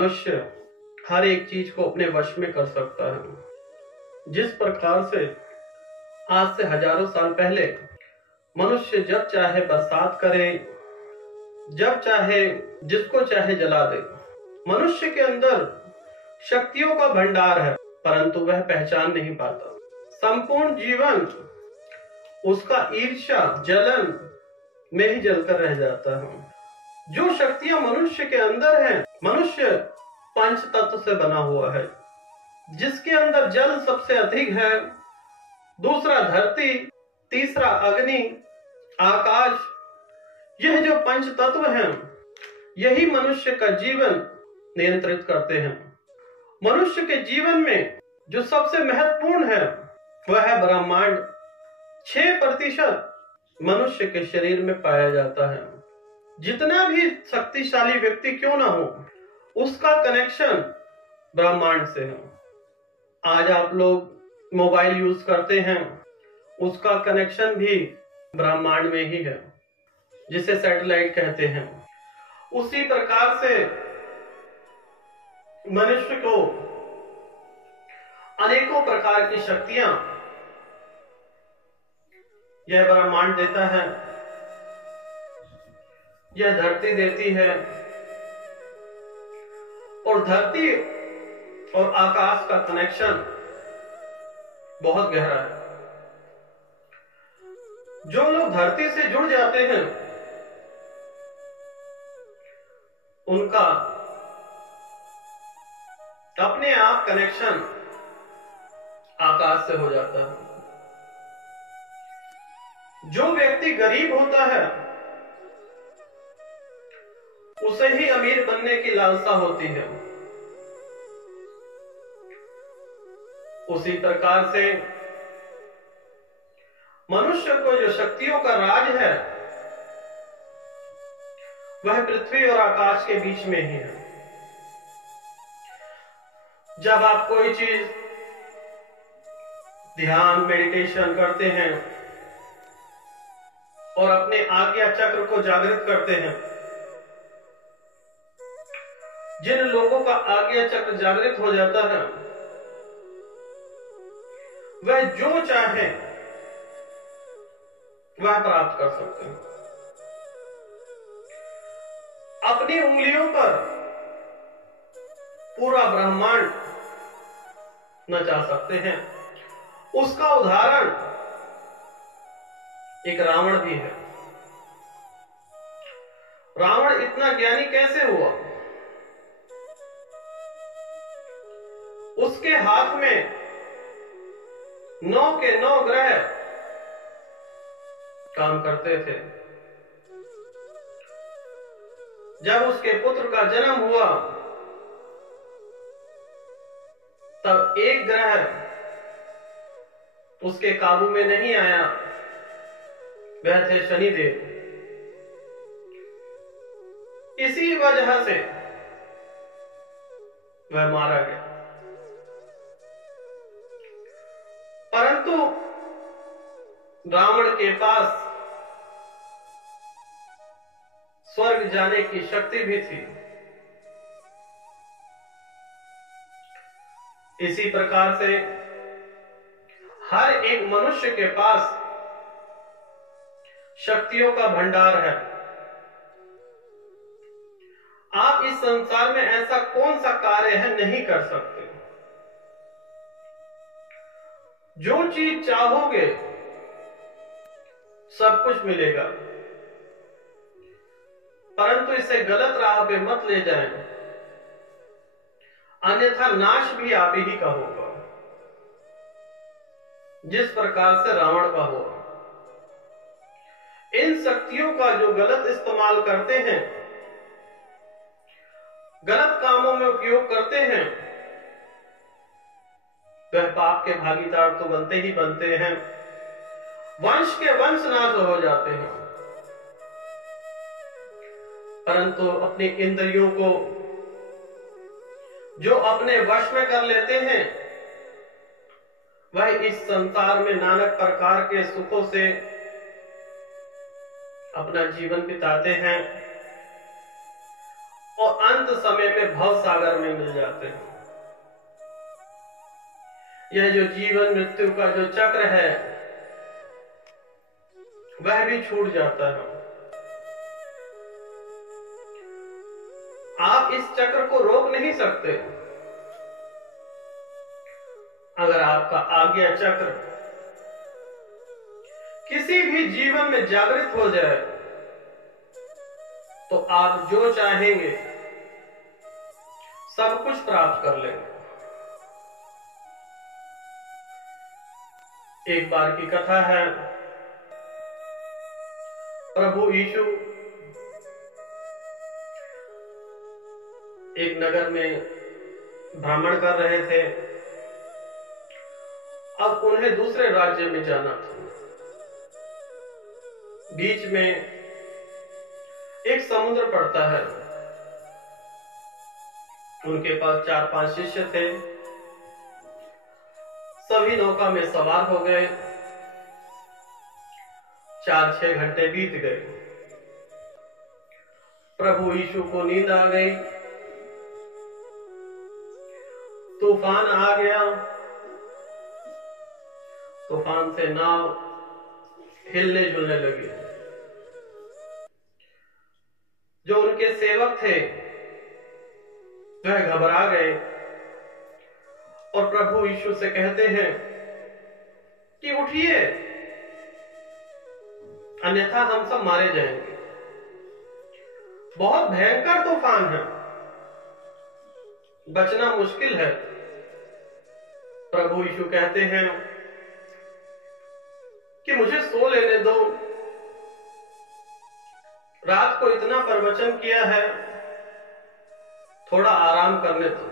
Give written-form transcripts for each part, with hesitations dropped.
मनुष्य हर एक चीज को अपने वश में कर सकता है। जिस प्रकार से आज से हजारों साल पहले मनुष्य जब चाहे बरसात करे, जब चाहे जिसको चाहे जला दे। मनुष्य के अंदर शक्तियों का भंडार है, परंतु वह पहचान नहीं पाता। संपूर्ण जीवन उसका ईर्ष्या जलन में ही जलकर रह जाता है। जो शक्तियां मनुष्य के अंदर हैं, मनुष्य पंच तत्व से बना हुआ है, जिसके अंदर जल सबसे अधिक है, दूसरा धरती, तीसरा अग्नि, आकाश। यह जो पंच तत्व हैं, यही मनुष्य का जीवन नियंत्रित करते हैं। मनुष्य के जीवन में जो सबसे महत्वपूर्ण है वह है ब्रह्मांड। 6% मनुष्य के शरीर में पाया जाता है। जितना भी शक्तिशाली व्यक्ति क्यों ना हो, उसका कनेक्शन ब्रह्मांड से है। आज आप लोग मोबाइल यूज करते हैं, उसका कनेक्शन भी ब्रह्मांड में ही है, जिसे सैटेलाइट कहते हैं। उसी प्रकार से मनुष्य को अनेकों प्रकार की शक्तियां यह ब्रह्मांड देता है, यह धरती देती है। और धरती और आकाश का कनेक्शन बहुत गहरा है। जो लोग धरती से जुड़ जाते हैं, उनका अपने आप कनेक्शन आकाश से हो जाता है। जो व्यक्ति गरीब होता है, उसे ही अमीर बनने की लालसा होती है। उसी प्रकार से मनुष्य को जो शक्तियों का राज है, वह पृथ्वी और आकाश के बीच में ही है। जब आप कोई चीज ध्यान मेडिटेशन करते हैं और अपने आज्ञा चक्र को जागृत करते हैं, जिन लोगों का आज्ञा चक्र जागृत हो जाता है, वह जो चाहे वह प्राप्त कर सकते हैं। अपनी उंगलियों पर पूरा ब्रह्मांड नचा सकते हैं। उसका उदाहरण एक रावण भी है। रावण इतना ज्ञानी कैसे हुआ? उसके हाथ में 9 के 9 ग्रह काम करते थे। जब उसके पुत्र का जन्म हुआ, तब एक ग्रह उसके काबू में नहीं आया, वह थे शनिदेव। इसी वजह से वह मारा गया। परंतु रावण के पास स्वर्ग जाने की शक्ति भी थी। इसी प्रकार से हर एक मनुष्य के पास शक्तियों का भंडार है। आप इस संसार में ऐसा कौन सा कार्य है नहीं कर सकते। जो चीज चाहोगे सब कुछ मिलेगा, परंतु इसे गलत राह पे मत ले जाएं, अन्यथा नाश भी आप ही का होगा, जिस प्रकार से रावण का हुआ। इन शक्तियों का जो गलत इस्तेमाल करते हैं, गलत कामों में उपयोग करते हैं, वह पाप के भागीदार तो बनते ही बनते हैं। वंश के वंश नाश हो जाते हैं। परंतु अपनी इंद्रियों को जो अपने वश में कर लेते हैं, वह इस संसार में नाना प्रकार के सुखों से अपना जीवन बिताते हैं और अंत समय में भव सागर में मिल जाते हैं। यह जो जीवन मृत्यु का जो चक्र है वह भी छूट जाता है। आप इस चक्र को रोक नहीं सकते। अगर आपका आज्ञा चक्र किसी भी जीवन में जागृत हो जाए तो आप जो चाहेंगे सब कुछ प्राप्त कर लेंगे। एक बार की कथा है, प्रभु यीशु एक नगर में भ्रमण कर रहे थे। अब उन्हें दूसरे राज्य में जाना था। बीच में एक समुद्र पड़ता है। उनके पास 4-5 शिष्य थे। सभी नौका में सवार हो गए। 4-6 घंटे बीत गए। प्रभु यीशु को नींद आ गई। तूफान आ गया। तूफान से नाव हिलने जुलने लगी। जो उनके सेवक थे वह घबरा गए और प्रभु यीशु से कहते हैं कि उठिए, अन्यथा हम सब मारे जाएंगे। बहुत भयंकर तूफान है, बचना मुश्किल है। प्रभु यीशु कहते हैं कि मुझे सो लेने दो। रात को इतना प्रवचन किया है, थोड़ा आराम करने दो।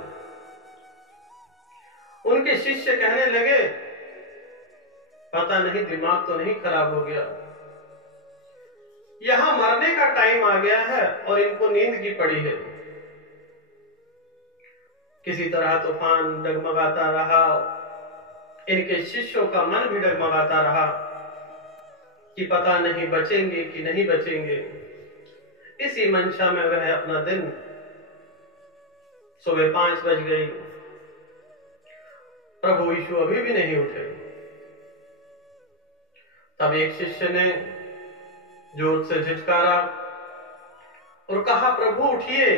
उनके शिष्य कहने लगे, पता नहीं दिमाग तो नहीं खराब हो गया, यहां मरने का टाइम आ गया है और इनको नींद की पड़ी है। किसी तरह तूफान डगमगाता रहा। इनके शिष्यों का मन भी डगमगाता रहा कि पता नहीं बचेंगे कि नहीं बचेंगे। इसी मंशा में वह अपना दिन, सुबह 5 बज गई, प्रभु यीशु अभी भी नहीं उठे। तब एक शिष्य ने जोर से झिटकारा और कहा, प्रभु उठिए,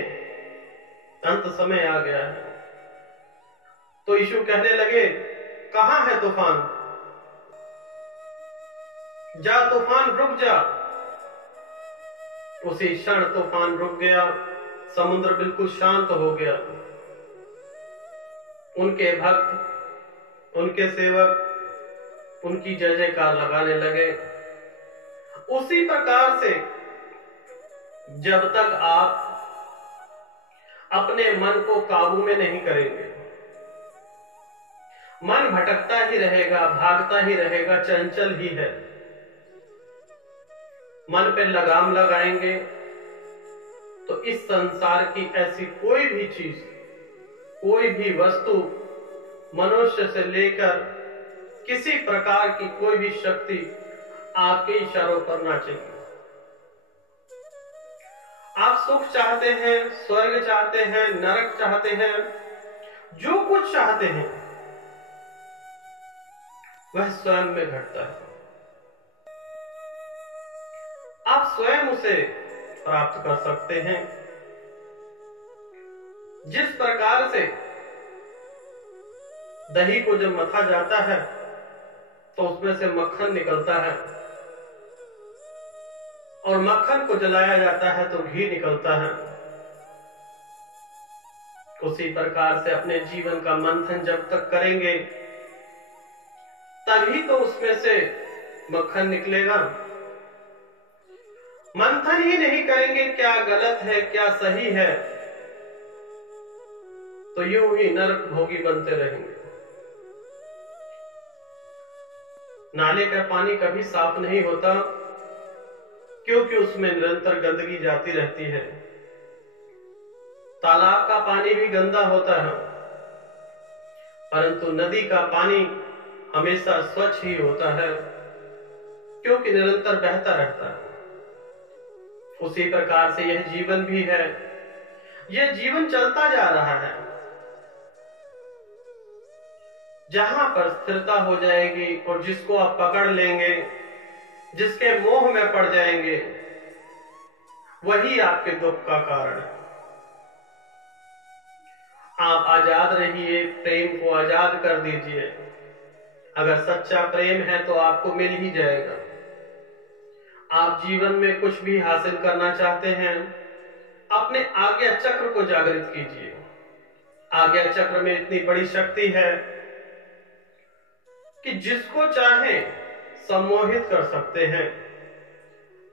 अंत समय आ गया है। तो यीशु कहने लगे, कहां है तूफान? जा तूफान रुक जा। उसी क्षण तूफान रुक गया। समुद्र बिल्कुल शांत हो गया। उनके भक्त, उनके सेवक उनकी जय जयकार लगाने लगे। उसी प्रकार से जब तक आप अपने मन को काबू में नहीं करेंगे, मन भटकता ही रहेगा, भागता ही रहेगा, चंचल ही है। मन पे लगाम लगाएंगे तो इस संसार की ऐसी कोई भी चीज, कोई भी वस्तु, मनुष्य से लेकर किसी प्रकार की कोई भी शक्ति आपके इशारों पर नाचेगी। आप सुख चाहते हैं, स्वर्ग चाहते हैं, नरक चाहते हैं, जो कुछ चाहते हैं वह स्वयं में घटता है। आप स्वयं उसे प्राप्त कर सकते हैं। जिस प्रकार से दही को जब मथा जाता है तो उसमें से मक्खन निकलता है और मक्खन को जलाया जाता है तो घी निकलता है, उसी प्रकार से अपने जीवन का मंथन जब तक करेंगे तभी तो उसमें से मक्खन निकलेगा। मंथन ही नहीं करेंगे क्या गलत है क्या सही है तो यूं ही नरक भोगी बनते रहेंगे। नाले का पानी कभी साफ नहीं होता क्योंकि उसमें निरंतर गंदगी जाती रहती है। तालाब का पानी भी गंदा होता है परंतु नदी का पानी हमेशा स्वच्छ ही होता है क्योंकि निरंतर बहता रहता है। उसी प्रकार से यह जीवन भी है। ये जीवन चलता जा रहा है। जहां पर स्थिरता हो जाएगी और जिसको आप पकड़ लेंगे, जिसके मोह में पड़ जाएंगे, वही आपके दुख का कारण है। आप आजाद रहिए, प्रेम को आजाद कर दीजिए। अगर सच्चा प्रेम है तो आपको मिल ही जाएगा। आप जीवन में कुछ भी हासिल करना चाहते हैं, अपने आज्ञा चक्र को जागृत कीजिए। आज्ञा चक्र में इतनी बड़ी शक्ति है कि जिसको चाहे सम्मोहित कर सकते हैं।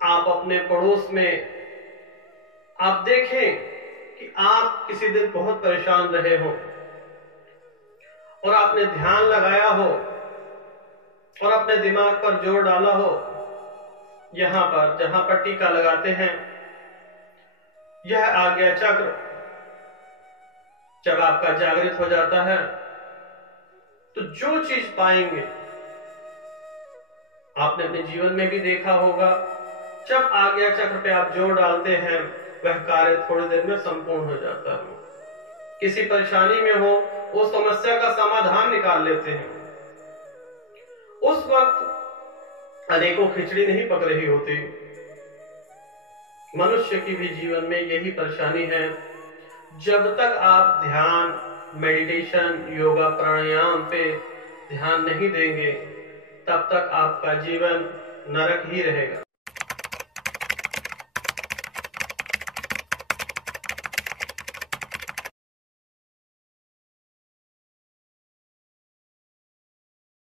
आप अपने पड़ोस में आप देखें कि आप किसी दिन बहुत परेशान रहे हो और आपने ध्यान लगाया हो और अपने दिमाग पर जोर डाला हो, यहां पर जहां पर टीका लगाते हैं, यह आज्ञा चक्र जब आपका जागृत हो जाता है तो जो चीज पाएंगे, आपने अपने जीवन में भी देखा होगा, जब आज्ञा चक्र पे आप जोर डालते हैं वह कार्य थोड़ी देर में संपूर्ण हो जाता है। किसी परेशानी में हो, वो समस्या का समाधान निकाल लेते हैं। उस वक्त अनेकों खिचड़ी नहीं पक रही होती। मनुष्य की भी जीवन में यही परेशानी है। जब तक आप ध्यान, मेडिटेशन, योगा, प्राणायाम पे ध्यान नहीं देंगे, तब तक आपका जीवन नरक ही रहेगा।